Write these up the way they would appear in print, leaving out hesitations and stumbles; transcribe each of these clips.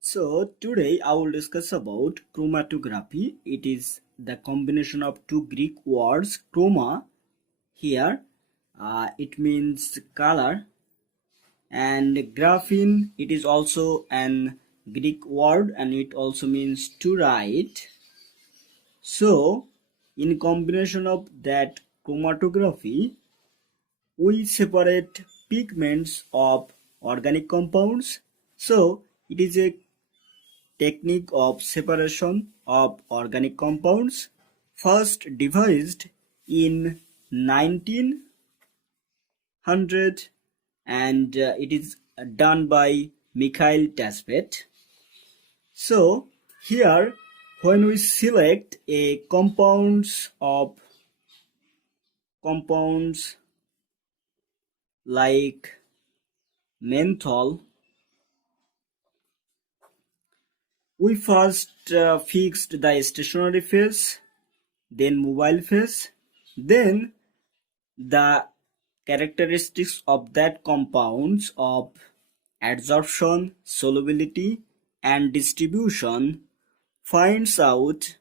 So today I will discuss about chromatography. It is the combination of two Greek words, chroma here it means color, and graphene, it is also an Greek word and it also means to write. So in combination of that chromatography, we separate pigments of organic compounds. So it is a technique of separation of organic compounds first devised in 1900, and it is done by Mikhail Tasbet. So here when we select a compounds like menthol, we first fixed the stationary phase, then mobile phase, then the characteristics of that compounds of adsorption, solubility and distribution finds out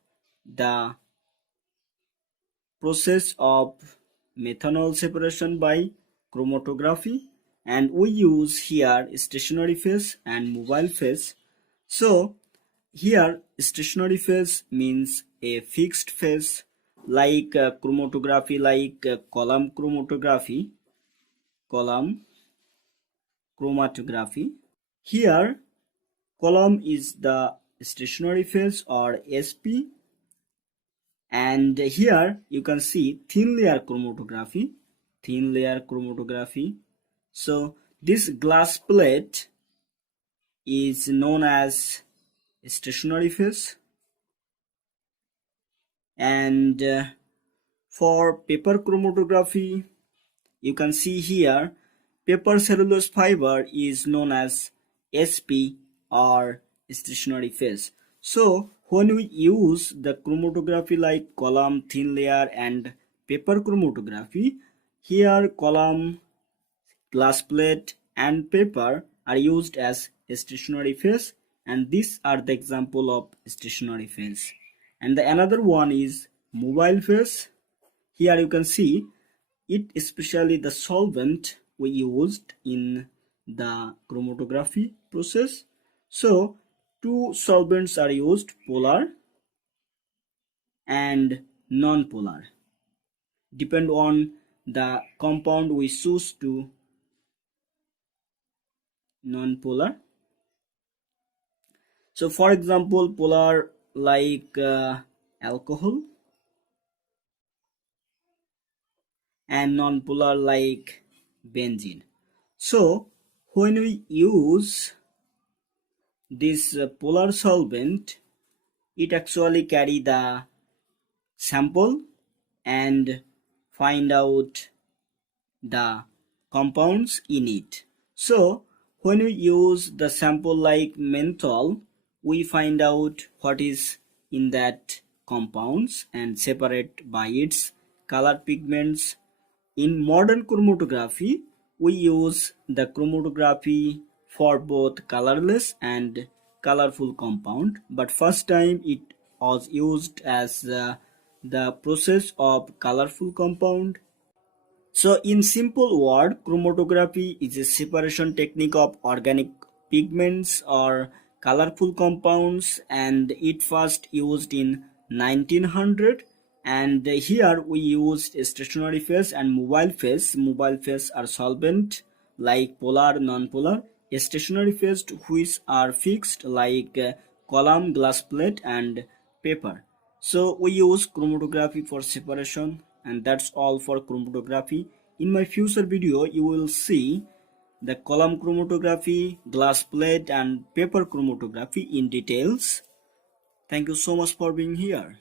the process of methanol separation by chromatography, and we use here stationary phase and mobile phase. So here stationary phase means a fixed phase like chromatography, like column chromatography. Here column is the stationary phase or SP, and here you can see thin layer chromatography. So this glass plate is known as stationary phase, and for paper chromatography you can see here paper-cellulose fiber is known as SP or stationary phase. So when we use the chromatography like column, thin layer and paper chromatography, here column, glass plate and paper are used as stationary phase, and these are the example of stationary phase. And the another one is mobile phase. Here you can see it, especially the solvent we used in the chromatography process. So two solvents are used, polar and non-polar, depend on the compound we choose to non-polar. So for example, polar like alcohol, and non-polar like benzene. So when we use this polar solvent, it actually carry the sample and find out the compounds in it. So when we use the sample like menthol, we find out what is in that compounds and separate by its color pigments. In modern chromatography, we use the chromatography for both colorless and colorful compound, but first time it was used as the process of colorful compound. So in simple word, chromatography is a separation technique of organic pigments or colorful compounds, and it first used in 1900, and here we used stationary phase and mobile phase. Mobile phase are solvent like polar, non-polar. Stationary phase which are fixed like column, glass plate and paper. So we use chromatography for separation, and that's all for chromatography. In my future video you will see the column chromatography, glass plate and paper chromatography in details. Thank you so much for being here.